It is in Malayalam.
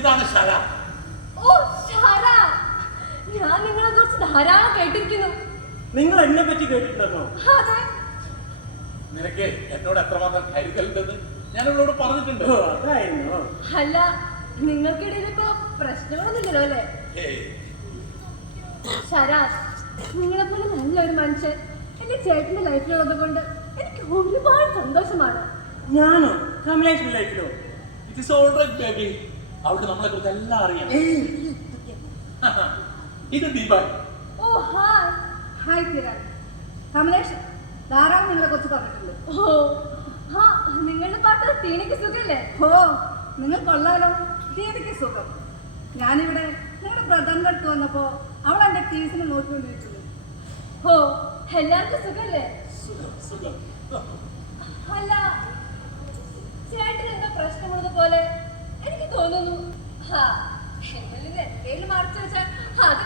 ഇതാണ് ശര. ഓ ശര, ഞാൻ നിങ്ങളെ കുറിച്ച് ധാരാളം കേട്ടിരിക്കുന്നു. നിങ്ങൾ എന്നെ പറ്റി കേട്ടിട്ടുണ്ടോ? അതെ. നിനക്ക് എന്നോട് എത്രമാത്രം കരുതലുണ്ടെന്ന് ഞാൻ അവളോട് പറഞ്ഞിട്ടുണ്ട്. അതായിരുന്നോ? അല്ല, നിങ്ങൾക്കിടയിൽ ഇപ്പൊ പ്രശ്നങ്ങളൊന്നുമില്ലല്ലോ അല്ലേ? ശരാജ്, നിങ്ങളെപ്പോലെ നല്ലൊരു മനുഷ്യൻ എന്റെ ചേട്ടന്റെ ലൈഫിലുള്ളത് കൊണ്ട് എനിക്ക് ഒരുപാട് സന്തോഷമാണ്. ഞാനോ? കമലേഷിന്റെ ലൈഫിലോ? It is alright baby. അവൾക്ക് നമ്മളെ കുറിച്ച് എല്ലാം അറിയാം. ഇത് Deepan. Oh hi. Hi Kiran. Kamlesh ധാരാളം നിങ്ങളെ കുറിച്ച് പറഞ്ഞിട്ടുണ്ട്. ഓ ഹാ, നിങ്ങളുടെ പാട്ട് തീനിക്ക് സുഖല്ലേ? ഓ, നിങ്ങൾ കൊള്ളാലോ. തീയതിക്ക് സുഖം. ഞാനിവിടെ നിങ്ങളുടെ ബ്രദറിന്റെ അടുത്ത് വന്നപ്പോ അവൾ എന്റെ ടീസിനെ നോക്കിക്കൊണ്ടിരിക്കുന്നു. ഓ, എല്ലാവർക്കും സുഖല്ലേ? സുഖം. അല്ല, ചേട്ടന് എന്താ പ്രശ്നമുള്ളത് പോലെ എനിക്ക് തോന്നുന്നു. ഹാ, എന്തെങ്കിലും മറച്ചു വെച്ചാൽ അത്